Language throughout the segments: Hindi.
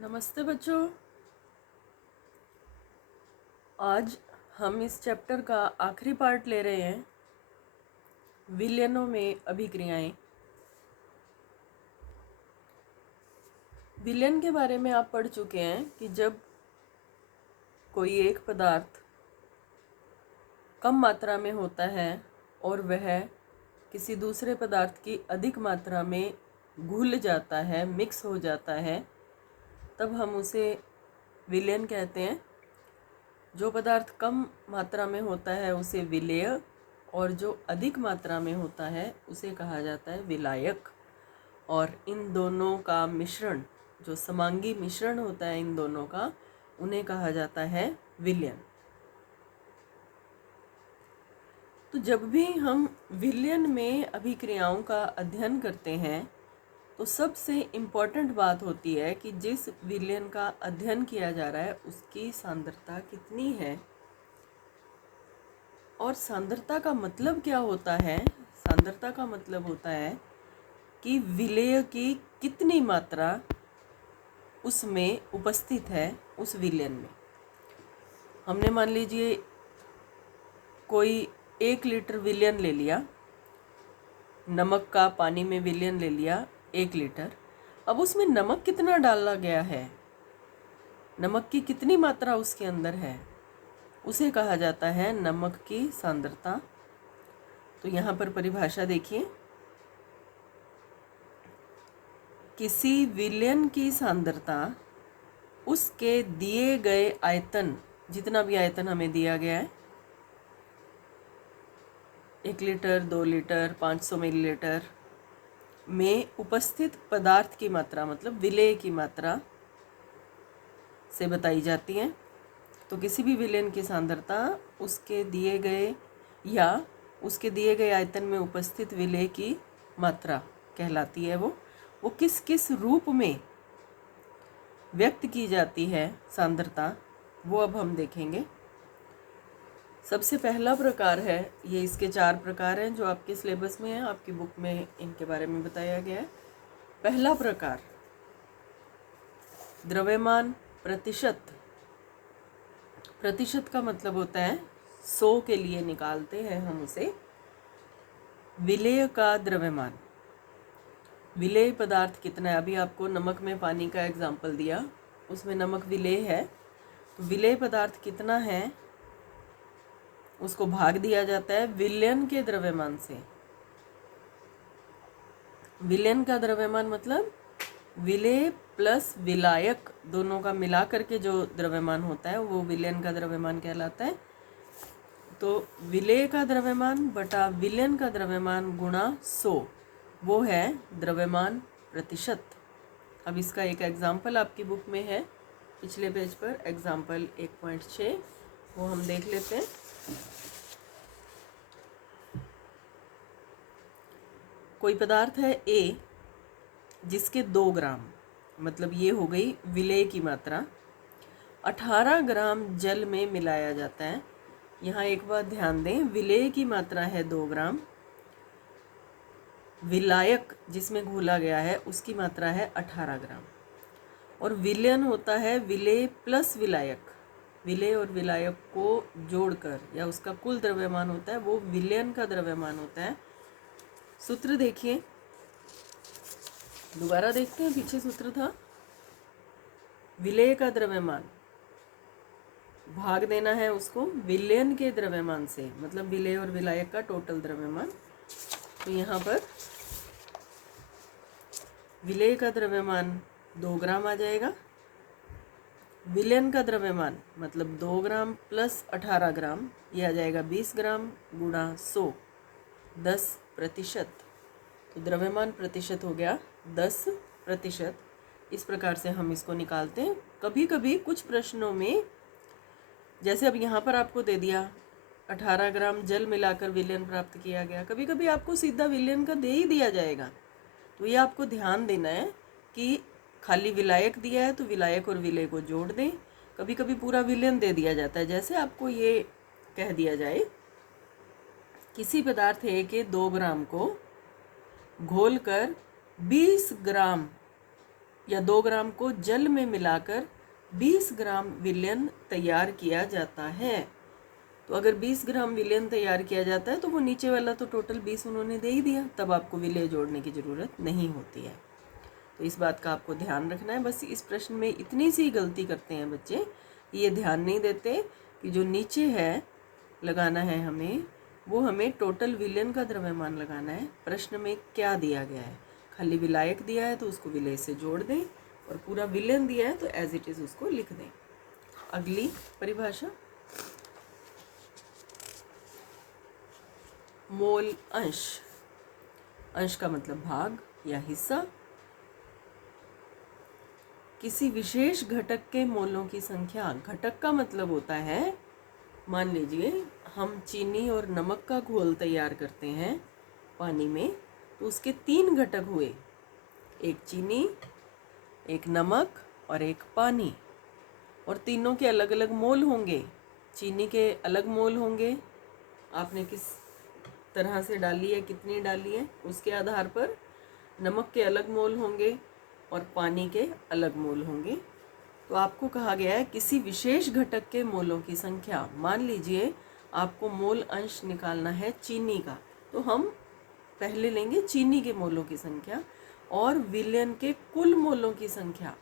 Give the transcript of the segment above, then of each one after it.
नमस्ते बच्चों। आज हम इस चैप्टर का आखिरी पार्ट ले रहे हैं, विलयनों में अभिक्रियाएं। विलयन के बारे में आप पढ़ चुके हैं कि जब कोई एक पदार्थ कम मात्रा में होता है और वह किसी दूसरे पदार्थ की अधिक मात्रा में घुल जाता है, मिक्स हो जाता है, तब हम उसे विलयन कहते हैं। जो पदार्थ कम मात्रा में होता है उसे विलेय और जो अधिक मात्रा में होता है उसे कहा जाता है विलायक। और इन दोनों का मिश्रण, जो समांगी मिश्रण होता है इन दोनों का, उन्हें कहा जाता है विलयन। तो जब भी हम विलयन में अभिक्रियाओं का अध्ययन करते हैं तो सबसे इम्पॉर्टेंट बात होती है कि जिस विलयन का अध्ययन किया जा रहा है उसकी सांद्रता कितनी है। और सांद्रता का मतलब क्या होता है? सांद्रता का मतलब होता है कि विलेय की कितनी मात्रा उसमें उपस्थित है उस विलयन में। हमने मान लीजिए कोई 1 लीटर विलयन ले लिया, नमक का पानी में विलयन ले लिया 1 लीटर। अब उसमें नमक कितना डाला गया है, नमक की कितनी मात्रा उसके अंदर है, उसे कहा जाता है नमक की सांद्रता। तो यहाँ पर परिभाषा देखिए, किसी विलयन की सांद्रता उसके दिए गए आयतन, जितना भी आयतन हमें दिया गया है, 1 लीटर, 2 लीटर, 500 मिलीलीटर में उपस्थित पदार्थ की मात्रा, मतलब विलेय की मात्रा से बताई जाती है। तो किसी भी विलयन की सांद्रता उसके दिए गए या उसके दिए गए आयतन में उपस्थित विलेय की मात्रा कहलाती है। वो किस किस रूप में व्यक्त की जाती है सांद्रता, वो अब हम देखेंगे। सबसे पहला प्रकार है, ये इसके 4 प्रकार हैं जो आपके सिलेबस में है, आपकी बुक में इनके बारे में बताया गया है। पहला प्रकार, द्रव्यमान प्रतिशत। प्रतिशत का मतलब होता है 100 के लिए निकालते हैं हम उसे विलेय का द्रव्यमान। विलेय पदार्थ कितना है? अभी आपको नमक में पानी का एग्जाम्पल दिया, उसमें नमक विलेय है। तो विलेय पदार्थ कितना है उसको भाग दिया जाता है विलयन के द्रव्यमान से। विलयन का द्रव्यमान मतलब विलेय प्लस विलायक दोनों का मिला करके जो द्रव्यमान होता है वो विलयन का द्रव्यमान कहलाता है। तो विलेय का द्रव्यमान बटा विलयन का द्रव्यमान गुणा 100, वो है द्रव्यमान प्रतिशत। अब इसका एक एग्जाम्पल आपकी बुक में है, पिछले पेज पर एग्जाम्पल 1.6, वो हम देख लेते हैं। कोई पदार्थ है A जिसके 2 ग्राम, मतलब ये हो गई विलेय की मात्रा, 18 ग्राम जल में मिलाया जाता है। यहाँ एक बात ध्यान दें, विलेय की मात्रा है 2 ग्राम, विलायक जिसमें घोला गया है उसकी मात्रा है 18 ग्राम। और विलयन होता है विलेय प्लस विलायक, विलेय और विलायक को जोड़कर या उसका कुल द्रव्यमान होता है वो विलयन का द्रव्यमान होता है। सूत्र देखिए, दोबारा देखते हैं, पीछे सूत्र था विलेय का द्रव्यमान भाग देना है उसको विलयन के द्रव्यमान से, मतलब विलेय और विलायक का टोटल द्रव्यमान। तो यहाँ पर विलेय का द्रव्यमान 2 ग्राम आ जाएगा, विलयन का द्रव्यमान मतलब 2 ग्राम प्लस 18 ग्राम, ये आ जाएगा 20 ग्राम गुणा 100, 10%। तो द्रव्यमान प्रतिशत हो गया 10%। इस प्रकार से हम इसको निकालते हैं। कभी कभी कुछ प्रश्नों में, जैसे अब यहाँ पर आपको दे दिया 18 ग्राम जल मिलाकर विलयन प्राप्त किया गया, कभी कभी आपको सीधा विलयन का दे ही दिया जाएगा। तो ये आपको ध्यान देना है कि खाली विलायक दिया है तो विलायक और विलेय को जोड़ दें। कभी कभी पूरा विलयन दे दिया जाता है, जैसे आपको ये कह दिया जाए किसी पदार्थ A के 2 ग्राम को घोलकर 20 ग्राम या 2 ग्राम को जल में मिलाकर 20 ग्राम विलयन तैयार किया जाता है। तो अगर 20 ग्राम विलयन तैयार किया जाता है तो वो नीचे वाला तो टोटल 20 उन्होंने दे ही दिया, तब आपको विलय जोड़ने की ज़रूरत नहीं होती है। तो इस बात का आपको ध्यान रखना है। बस इस प्रश्न में इतनी सी गलती करते हैं बच्चे, ये ध्यान नहीं देते कि जो नीचे है लगाना है हमें, वो हमें टोटल विलयन का द्रव्यमान लगाना है। प्रश्न में क्या दिया गया है, खाली विलायक दिया है तो उसको विलय से जोड़ दें, और पूरा विलयन दिया है तो एज इट इज़ उसको लिख दें। अगली परिभाषा, मोल अंश। अंश का मतलब भाग या हिस्सा। किसी विशेष घटक के मोलों की संख्या। घटक का मतलब होता है, मान लीजिए हम चीनी और नमक का घोल तैयार करते हैं पानी में, तो उसके 3 घटक हुए, एक चीनी, एक नमक और एक पानी, और तीनों के अलग अलग मोल होंगे। चीनी के अलग मोल होंगे, आपने किस तरह से डाली है, कितनी डाली है, उसके आधार पर। नमक के अलग मोल होंगे और पानी के अलग मोल होंगे। तो आपको कहा गया है किसी विशेष घटक के मोलों की संख्या। मान लीजिए आपको मोल अंश निकालना है चीनी का, तो हम पहले लेंगे चीनी के मोलों की संख्या और विलयन के कुल मोलों की संख्या,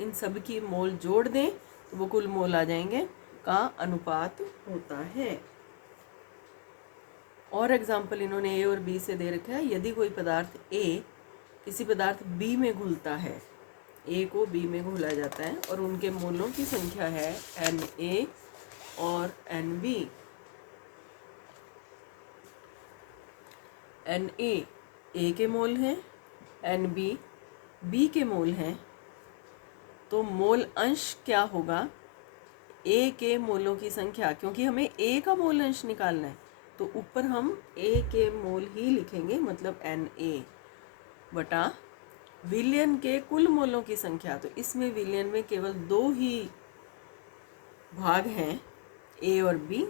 इन सब की मोल जोड़ दें तो वो कुल मोल आ जाएंगे, का अनुपात होता है। और एग्जाम्पल इन्होंने ए और बी से दे रखा है। यदि कोई पदार्थ ए किसी पदार्थ बी में घुलता है, ए को बी में घोला जाता है और उनके मोलों की संख्या है Na और Nb। Na ए के मोल हैं, Nb बी के मोल हैं, तो मोल अंश क्या होगा, ए के मोलों की संख्या, क्योंकि हमें ए का मोल अंश निकालना है तो ऊपर हम ए के मोल ही लिखेंगे, मतलब Na बटा विलयन के कुल मोलों की संख्या। तो इसमें विलयन में केवल 2 ही भाग हैं, ए और बी,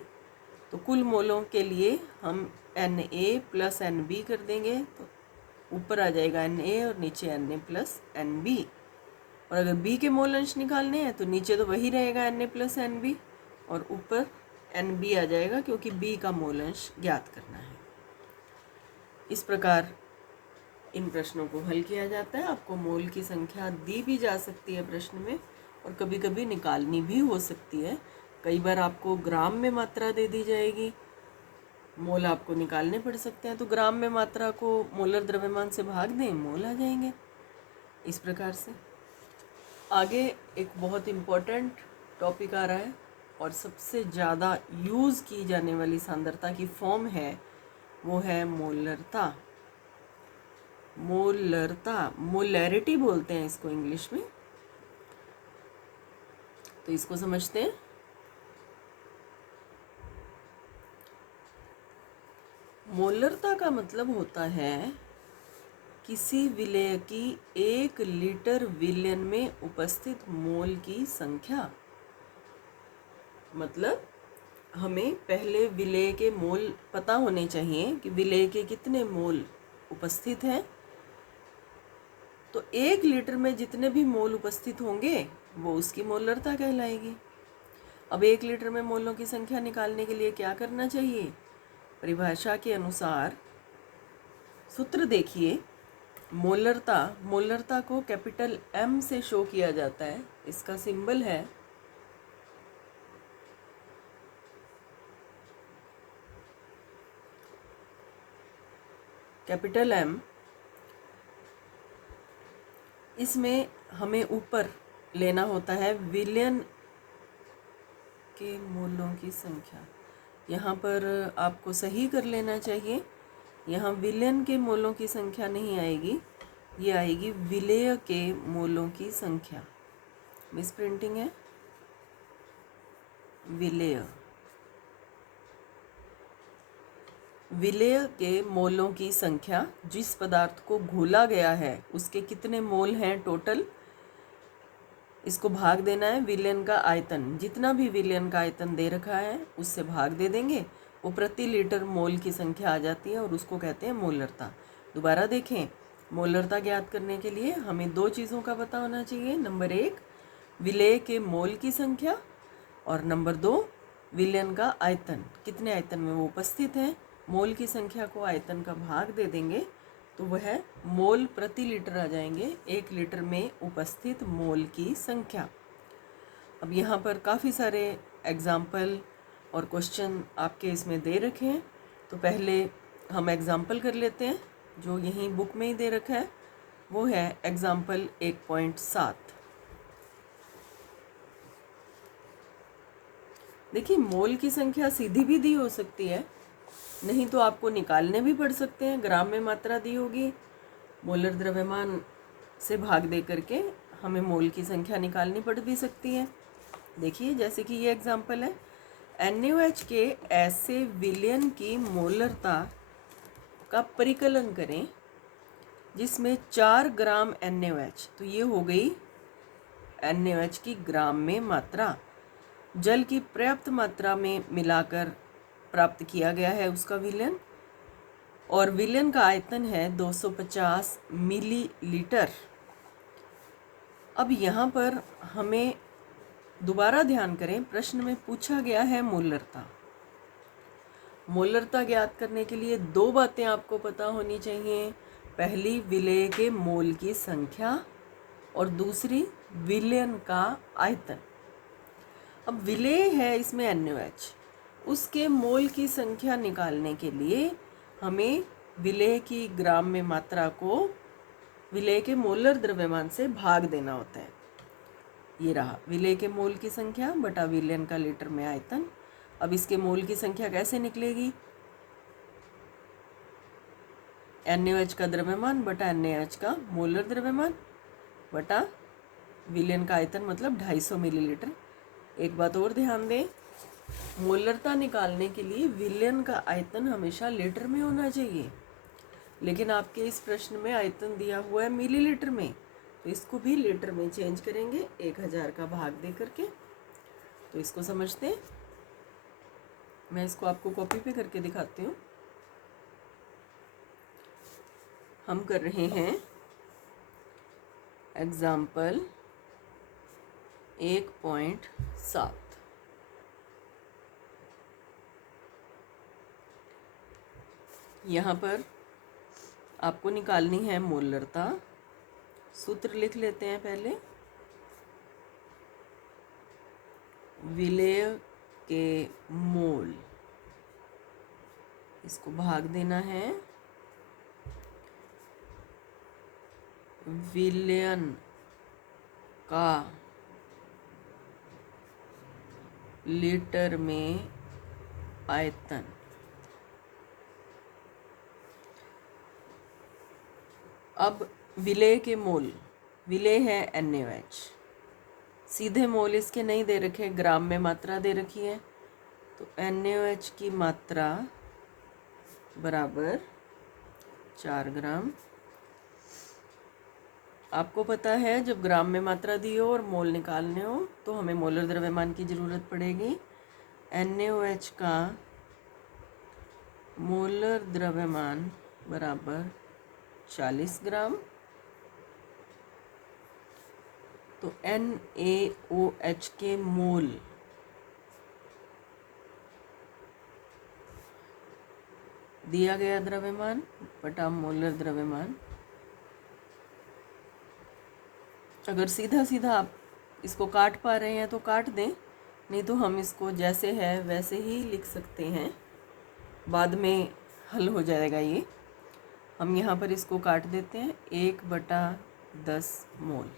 तो कुल मोलों के लिए हम Na प्लस Nb कर देंगे, तो ऊपर आ जाएगा Na और नीचे Na प्लस Nb। और अगर बी के मोल अंश निकालने हैं तो नीचे तो वही रहेगा Na प्लस Nb और ऊपर Nb आ जाएगा, क्योंकि बी का मोल अंश ज्ञात करना है। इस प्रकार इन प्रश्नों को हल किया जाता है। आपको मोल की संख्या दी भी जा सकती है प्रश्न में, और कभी कभी निकालनी भी हो सकती है। कई बार आपको ग्राम में मात्रा दे दी जाएगी, मोल आपको निकालने पड़ सकते हैं, तो ग्राम में मात्रा को मोलर द्रव्यमान से भाग दें, मोल आ जाएंगे। इस प्रकार से आगे एक बहुत इम्पोर्टेंट टॉपिक आ रहा है, और सबसे ज़्यादा यूज़ की जाने वाली सांद्रता की फॉर्म है, वो है मोलरता। मोलरता, मोलैरिटी बोलते हैं इसको इंग्लिश में। तो इसको समझते हैं। मोलरता का मतलब होता है किसी विलेय की 1 लीटर विलयन में उपस्थित मोल की संख्या। मतलब हमें पहले विलेय के मोल पता होने चाहिए कि विलेय के कितने मोल उपस्थित हैं, तो 1 लीटर में जितने भी मोल उपस्थित होंगे वो उसकी मोलरता कहलाएगी। अब 1 लीटर में मोलों की संख्या निकालने के लिए क्या करना चाहिए, परिभाषा के अनुसार सूत्र देखिए। मोलरता को कैपिटल M से शो किया जाता है, इसका सिंबल है कैपिटल M। इसमें हमें ऊपर लेना होता है विलयन के मोलों की संख्या। यहाँ पर आपको सही कर लेना चाहिए, यहाँ विलयन के मोलों की संख्या नहीं आएगी, ये आएगी विलेय के मोलों की संख्या। मिस प्रिंटिंग है, विलेय। विलेय के मोलों की संख्या, जिस पदार्थ को घोला गया है उसके कितने मोल हैं टोटल, इसको भाग देना है विलयन का आयतन। जितना भी विलयन का आयतन दे रखा है उससे भाग दे देंगे, वो प्रति लीटर मोल की संख्या आ जाती है और उसको कहते हैं मोलरता। दोबारा देखें, मोलरता ज्ञात करने के लिए हमें दो चीज़ों का पता होना चाहिए। नंबर 1 विलेय के मोल की संख्या, और नंबर 2 विलयन का आयतन, कितने आयतन में वो उपस्थित है। मोल की संख्या को आयतन का भाग दे देंगे तो वह मोल प्रति लीटर आ जाएंगे, 1 लीटर में उपस्थित मोल की संख्या। अब यहाँ पर काफ़ी सारे एग्जाम्पल और क्वेश्चन आपके इसमें दे रखे हैं, तो पहले हम एग्जाम्पल कर लेते हैं। जो यहीं बुक में ही दे रखा है वो है एग्जाम्पल 1.7। देखिए, मोल की संख्या सीधी भी दी हो सकती है, नहीं तो आपको निकालने भी पड़ सकते हैं। ग्राम में मात्रा दी होगी, मोलर द्रव्यमान से भाग दे करके हमें मोल की संख्या निकालनी पड़ भी सकती है। देखिए, जैसे कि ये एग्जाम्पल है, NaOH के ऐसे विलयन की मोलरता का परिकलन करें जिसमें 4 ग्राम NaOH, तो ये हो गई NaOH की ग्राम में मात्रा, जल की पर्याप्त मात्रा में मिलाकर प्राप्त किया गया है उसका विलयन, और विलयन का आयतन है 250 मिलीलीटर। अब यहाँ पर हमें दोबारा ध्यान करें, प्रश्न में पूछा गया है मोलरता। मोलरता ज्ञात करने के लिए दो बातें आपको पता होनी चाहिए। पहली विलेय के मोल की संख्या, और दूसरी विलयन का आयतन। अब विलेय है इसमें NaOH, उसके मोल की संख्या निकालने के लिए हमें विलेय की ग्राम में मात्रा को विलेय के मोलर द्रव्यमान से भाग देना होता है। ये रहा विलेय के मोल की संख्या बटा विलयन का लीटर में आयतन। अब इसके मोल की संख्या कैसे निकलेगी? NaOH का द्रव्यमान बटा NaOH का मोलर द्रव्यमान बटा विलयन का आयतन, मतलब 250 मिलीलीटर। एक बात और ध्यान दें, मोलरता निकालने के लिए विलयन का आयतन हमेशा लीटर में होना चाहिए, लेकिन आपके इस प्रश्न में आयतन दिया हुआ है मिलीलीटर में, तो इसको भी लीटर में चेंज करेंगे 1000 का भाग दे करके। तो इसको समझते हैं, मैं इसको आपको कॉपी पे करके दिखाती हूँ। हम कर रहे हैं एग्जाम्पल 1.7। यहाँ पर आपको निकालनी है मोलरता। सूत्र लिख लेते हैं पहले। विलेय के मोल, इसको भाग देना है विलयन का लीटर में आयतन। अब विलेय के मोल, विलेय है NaOH, सीधे मोल इसके नहीं दे रखे, ग्राम में मात्रा दे रखी है, तो NaOH की मात्रा बराबर 4 ग्राम। आपको पता है जब ग्राम में मात्रा दी हो और मोल निकालने हो तो हमें मोलर द्रव्यमान की ज़रूरत पड़ेगी। NaOH का मोलर द्रव्यमान बराबर 40 ग्राम, तो NaOH के मोल दिया गया द्रव्यमान बटा मोलर द्रव्यमान। अगर सीधा सीधा आप इसको काट पा रहे हैं तो काट दें, नहीं तो हम इसको जैसे है वैसे ही लिख सकते हैं, बाद में हल हो जाएगा ये। हम यहाँ पर इसको काट देते हैं, 1/10 मोल।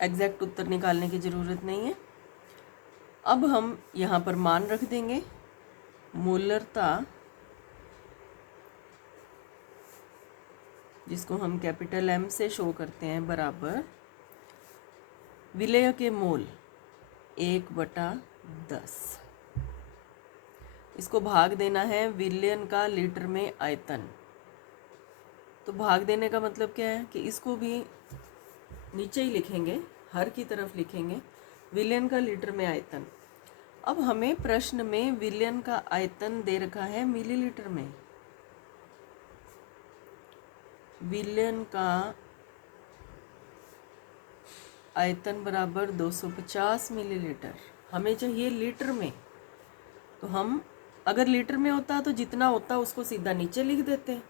एग्जैक्ट उत्तर निकालने की ज़रूरत नहीं है। अब हम यहाँ पर मान रख देंगे। मोलरता, जिसको हम कैपिटल M से शो करते हैं, बराबर विलेय के मोल 1/10। इसको भाग देना है विलयन का लीटर में आयतन। तो भाग देने का मतलब क्या है कि इसको भी नीचे ही लिखेंगे, हर की तरफ लिखेंगे विलयन का लीटर में आयतन। अब हमें प्रश्न में विलयन का आयतन दे रखा है मिलीलीटर में, विलयन का आयतन बराबर 250 मिलीलीटर। हमें चाहिए लीटर में, तो हम अगर लीटर में होता तो जितना होता उसको सीधा नीचे लिख देते हैं।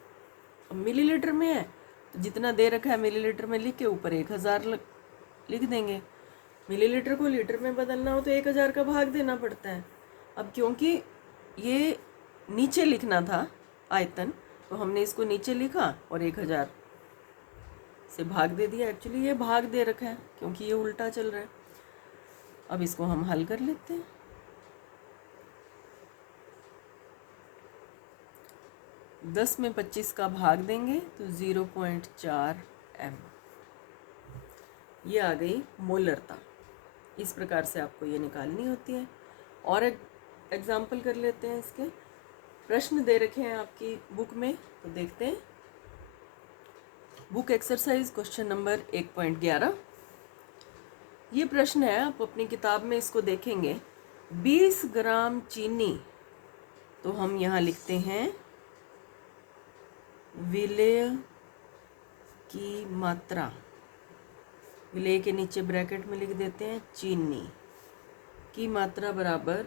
अब मिलीलीटर में है तो जितना दे रखा है मिलीलीटर में लिख के ऊपर 1000 लिख देंगे। मिलीलीटर को लीटर में बदलना हो तो 1000 का भाग देना पड़ता है। अब क्योंकि ये नीचे लिखना था आयतन, तो हमने इसको नीचे लिखा और 1000 से भाग दे दिया। एक्चुअली ये भाग दे रखा है क्योंकि ये उल्टा चल रहा है। अब इसको हम हल कर लेते हैं। 10 में 25 का भाग देंगे तो 0.4 m। ये आ गई मोलरता। इस प्रकार से आपको ये निकालनी होती है। और एक एग्जाम्पल कर लेते हैं इसके। प्रश्न दे रखे हैं आपकी बुक में, तो देखते हैं। Book exercise question number 1.11। ये प्रश्न है, आप अपनी किताब में इसको देखेंगे। 20 ग्राम चीनी, तो हम यहाँ लिखते हैं विलेय की मात्रा। विलेय के नीचे ब्रैकेट में लिख देते हैं चीनी की मात्रा बराबर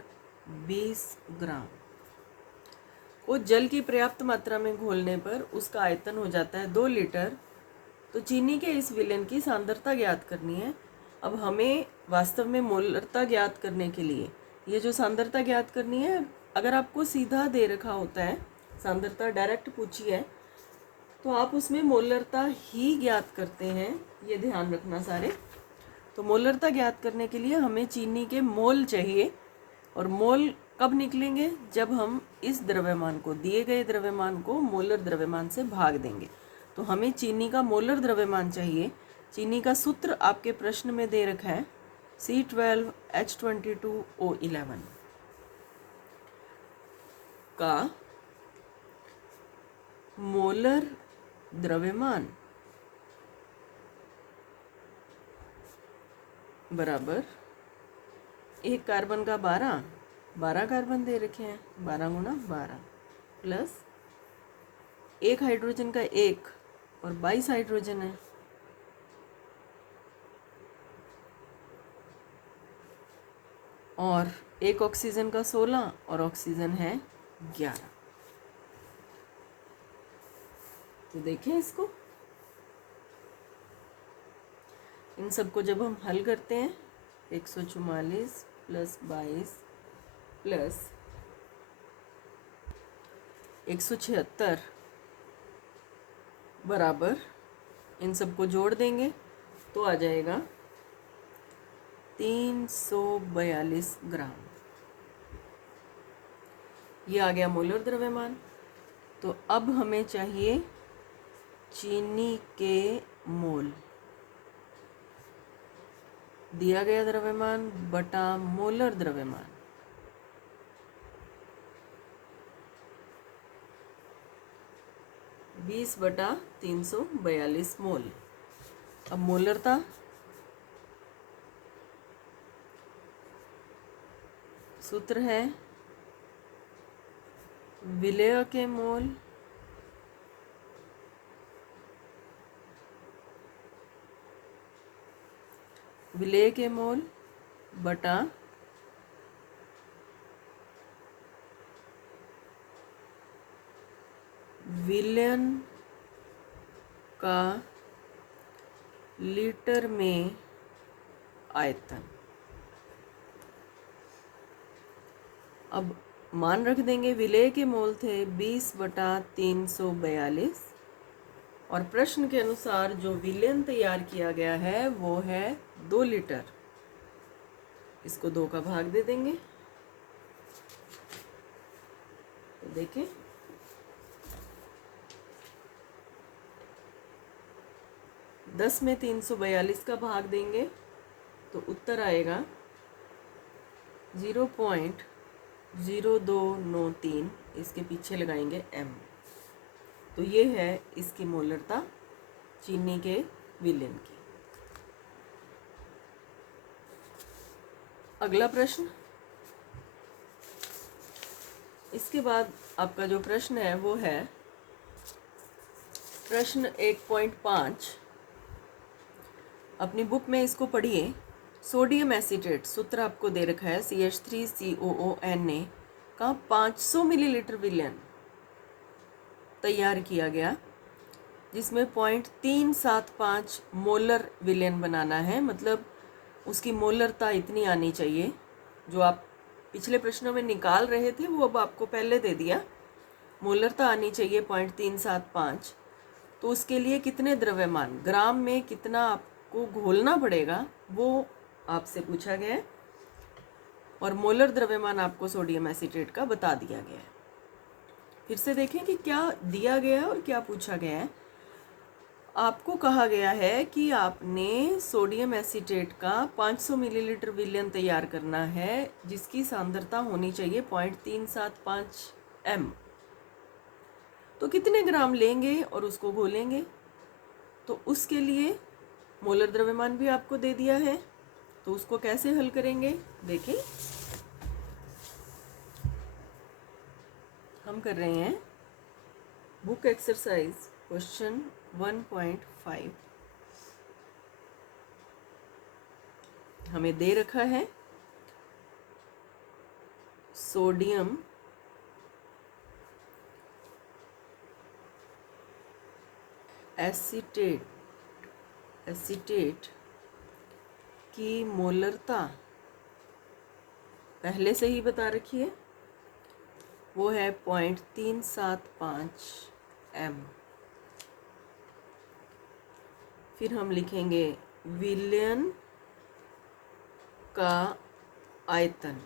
20 ग्राम को जल की पर्याप्त मात्रा में घोलने पर उसका आयतन हो जाता है 2 लीटर। तो चीनी के इस विलयन की सांद्रता ज्ञात करनी है। अब हमें वास्तव में मोलरता ज्ञात करने के लिए ये जो सांद्रता ज्ञात करनी है, अगर आपको सीधा दे रखा होता है, सांद्रता डायरेक्ट पूछी है, तो आप उसमें मोलरता ही ज्ञात करते हैं। ये ध्यान रखना सारे। तो मोलरता ज्ञात करने के लिए हमें चीनी के मोल चाहिए। और मोल कब निकलेंगे? जब हम इस द्रव्यमान को, दिए गए द्रव्यमान को मोलर द्रव्यमान से भाग देंगे। तो हमें चीनी का मोलर द्रव्यमान चाहिए। चीनी का सूत्र आपके प्रश्न में दे रखा है C12H22O11 का मोलर द्रव्यमान बराबर एक कार्बन का 12 कार्बन दे रखे हैं, 12 गुणा 12 प्लस एक हाइड्रोजन का 1 और 22 हाइड्रोजन है, और एक ऑक्सीजन का 16 और ऑक्सीजन है 11। तो देखें इसको, इन सबको जब हम हल करते हैं 144 प्लस 22 प्लस 176 बराबर, इन सबको जोड़ देंगे तो आ जाएगा 342 ग्राम। ये आ गया मोलर द्रव्यमान। तो अब हमें चाहिए चीनी के मोल। दिया गया द्रव्यमान बटा मोलर द्रव्यमान। बीस बटा 342 मोल। अब मोलरता सूत्र है विलेय के मोल बटा विलयन का लीटर में आयतन। अब मान रख देंगे, विलेय के मोल थे 20 बटा 342 और प्रश्न के अनुसार जो विलयन तैयार किया गया है वो है 2 लीटर। इसको 2 का भाग दे देंगे। तो देखें, दस में 342 का भाग देंगे तो उत्तर आएगा 0.0293। इसके पीछे लगाएंगे m। तो ये है इसकी मोलरता चीनी के विलयन की। अगला प्रश्न, इसके बाद आपका जो प्रश्न है वो है प्रश्न 1.5 अपनी बुक में इसको पढ़िए। सोडियम एसीटेट सूत्र आपको दे रखा है CH3COONA का 500 मिलीलीटर विलयन तैयार किया गया, जिसमें 0.375 मोलर विलयन बनाना है। मतलब उसकी मोलरता इतनी आनी चाहिए, जो आप पिछले प्रश्नों में निकाल रहे थे वो अब आपको पहले दे दिया। मोलरता आनी चाहिए 0.375। तो उसके लिए कितने द्रव्यमान ग्राम में कितना आपको घोलना पड़ेगा वो आपसे पूछा गया है, और मोलर द्रव्यमान आपको सोडियम एसीटेट का बता दिया गया है। फिर से देखें कि क्या दिया गया है और क्या पूछा गया है। आपको कहा गया है कि आपने सोडियम एसीटेट का 500 मिलीलीटर विलयन तैयार करना है, जिसकी सांद्रता होनी चाहिए 0.375 m। तो कितने ग्राम लेंगे और उसको घोलेंगे, तो उसके लिए मोलर द्रव्यमान भी आपको दे दिया है। तो उसको कैसे हल करेंगे देखें। हम कर रहे हैं बुक एक्सरसाइज क्वेश्चन 1.5। हमें दे रखा है सोडियम एसीटेट की मोलरता पहले से ही बता रखी है, वो है 0.375 m। फिर हम लिखेंगे विलयन का आयतन।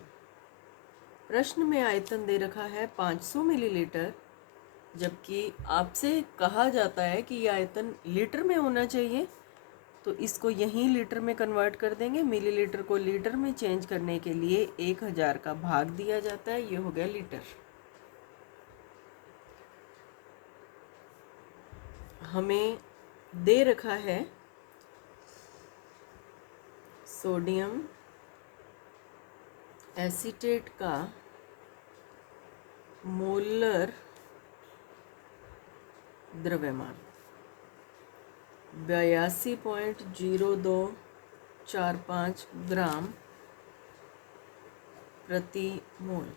प्रश्न में आयतन दे रखा है 500 मिलीलीटर, जबकि आपसे कहा जाता है कि यह आयतन लीटर में होना चाहिए। तो इसको यहीं लीटर में कन्वर्ट कर देंगे। मिलीलीटर को लीटर में चेंज करने के लिए 1000 का भाग दिया जाता है, ये हो गया लीटर। हमें दे रखा है सोडियम एसीटेट का मोलर द्रव्यमान 82.0245 ग्राम प्रति मोल।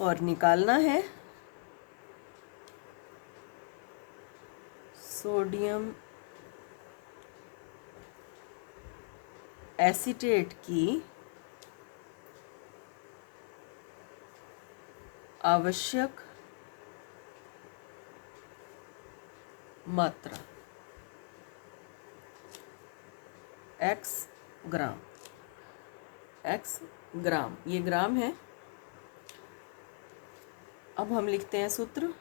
और निकालना है सोडियम एसीटेट की आवश्यक मात्रा x ग्राम, ये ग्राम है। अब हम लिखते हैं सूत्र।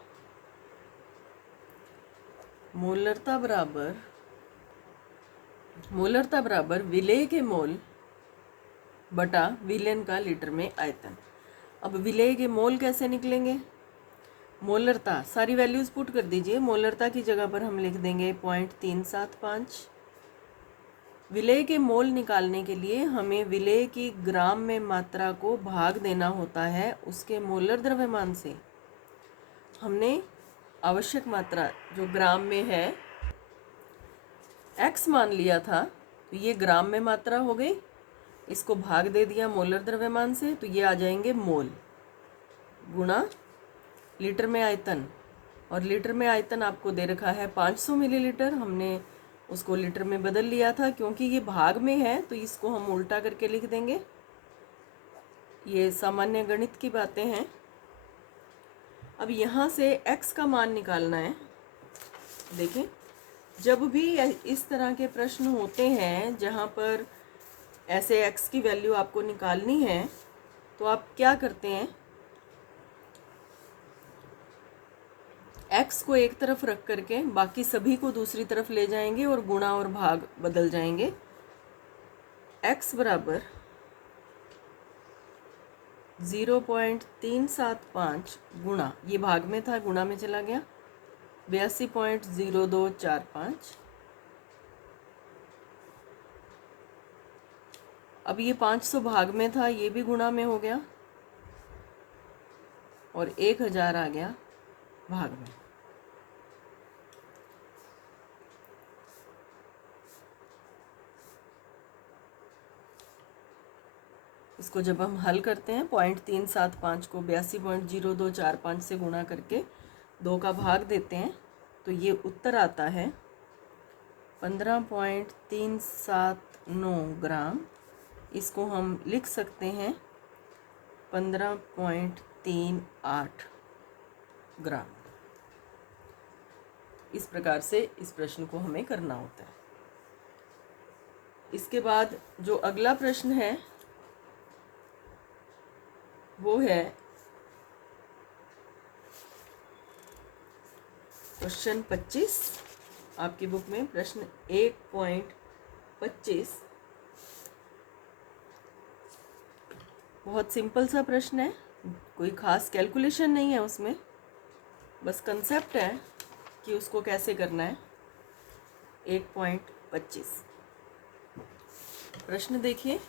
मोलरता बराबर विलेय के मोल बटा विलयन का लीटर में आयतन। अब विलेय के मोल कैसे निकलेंगे। मोलरता सारी वैल्यूज पुट कर दीजिए। मोलरता की जगह पर हम लिख देंगे 0.375। विलेय के मोल निकालने के लिए हमें विलेय की ग्राम में मात्रा को भाग देना होता है उसके मोलर द्रव्यमान से। हमने आवश्यक मात्रा जो ग्राम में है x मान लिया था, तो ये ग्राम में मात्रा हो गई। इसको भाग दे दिया मोलर द्रव्यमान से, तो ये आ जाएंगे मोल गुणा लीटर में आयतन। और लीटर में आयतन आपको दे रखा है 500 मिलीलीटर। हमने उसको लीटर में बदल लिया था, क्योंकि ये भाग में है तो इसको हम उल्टा करके लिख देंगे। ये सामान्य गणित की बातें हैं। अब यहाँ से x का मान निकालना है। देखें, जब भी इस तरह के प्रश्न होते हैं जहाँ पर ऐसे x की वैल्यू आपको निकालनी है, तो आप क्या करते हैं, x को एक तरफ रख करके बाकी सभी को दूसरी तरफ ले जाएंगे और गुणा और भाग बदल जाएंगे। x बराबर 0.375 गुणा, ये भाग में था गुणा में चला गया, 82.0245। अब ये 500 भाग में था, ये भी गुणा में हो गया, और 1000 आ गया भाग में। इसको जब हम हल करते हैं 0.375 को 82.0245 से गुणा करके 2 का भाग देते हैं तो ये उत्तर आता है 15.379 ग्राम। इसको हम लिख सकते हैं 15.38 ग्राम। इस प्रकार से इस प्रश्न को हमें करना होता है। इसके बाद जो अगला प्रश्न है वो है क्वेश्चन 25 आपकी बुक में। प्रश्न 1.25 बहुत सिंपल सा प्रश्न है, कोई खास कैलकुलेशन नहीं है उसमें, बस कंसेप्ट है कि उसको कैसे करना है। 1.25 प्रश्न देखिए।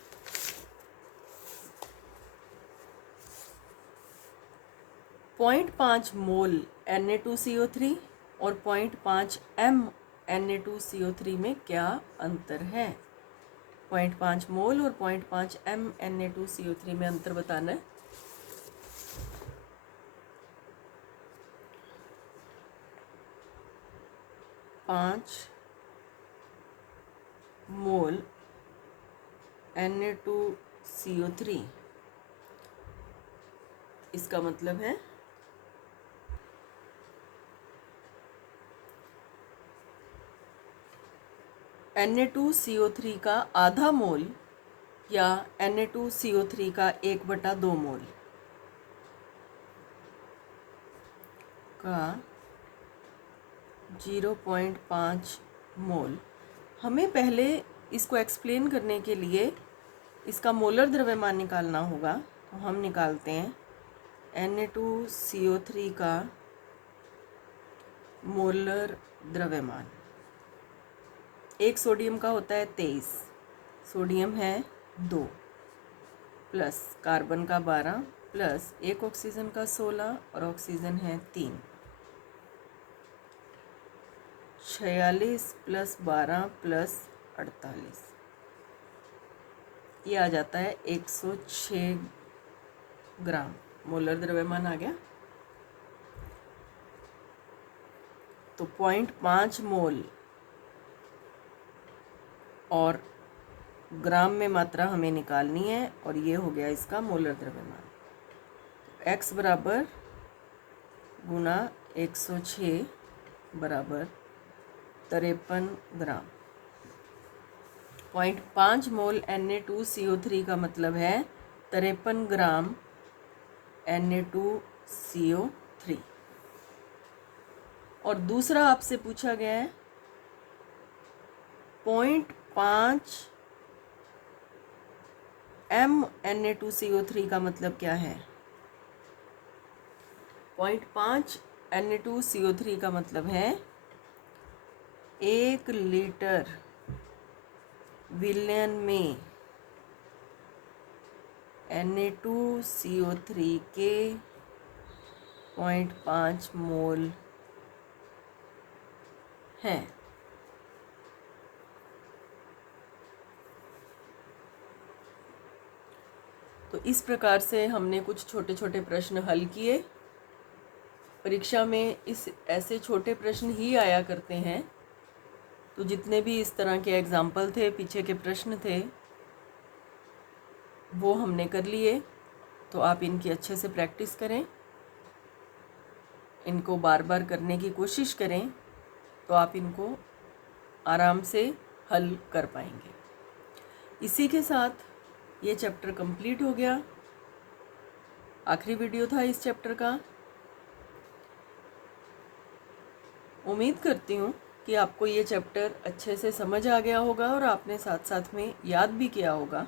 पॉइंट 5 मोल Na2CO3 और 0.5 m Na2CO3 में क्या अंतर है। 0.5 मोल और 0.5 m Na2CO3 में अंतर बताना है। पाँच मोल Na2CO3 इसका मतलब है Na2CO3 का आधा मोल या Na2CO3 का 1/2 मोल का 0.5 मोल। हमें पहले इसको एक्सप्लेन करने के लिए इसका मोलर द्रव्यमान निकालना होगा, तो हम निकालते हैं Na2CO3 का मोलर द्रव्यमान। एक सोडियम का होता है 23, सोडियम है 2 प्लस कार्बन का 12 प्लस एक ऑक्सीजन का 16 और ऑक्सीजन है 3, 46 प्लस 12 प्लस 48, ये आ जाता है 106 ग्राम मोलर द्रव्यमान आ गया। तो 0.5 मोल और ग्राम में मात्रा हमें निकालनी है और ये हो गया इसका मोलर द्रव्यमान। x बराबर गुना 106 बराबर 53 ग्राम। 0.5 मोल Na2CO3 का मतलब है 53 ग्राम Na2CO3। और दूसरा आपसे पूछा गया है 0.5 m Na2CO3 का मतलब क्या है। 0.5 Na2CO3 का मतलब है 1 लीटर विलयन में Na2CO3 के 0.5 मोल हैं। तो इस प्रकार से हमने कुछ छोटे छोटे प्रश्न हल किए। परीक्षा में इस ऐसे छोटे प्रश्न ही आया करते हैं, तो जितने भी इस तरह के एग्जाम्पल थे, पीछे के प्रश्न थे, वो हमने कर लिए। तो आप इनकी अच्छे से प्रैक्टिस करें, इनको बार बार करने की कोशिश करें, तो आप इनको आराम से हल कर पाएंगे। इसी के साथ ये चैप्टर कंप्लीट हो गया। आखिरी वीडियो था इस चैप्टर का। उम्मीद करती हूँ कि आपको ये चैप्टर अच्छे से समझ आ गया होगा और आपने साथ साथ में याद भी किया होगा।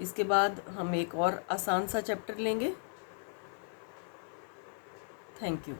इसके बाद हम एक और आसान सा चैप्टर लेंगे। Thank you.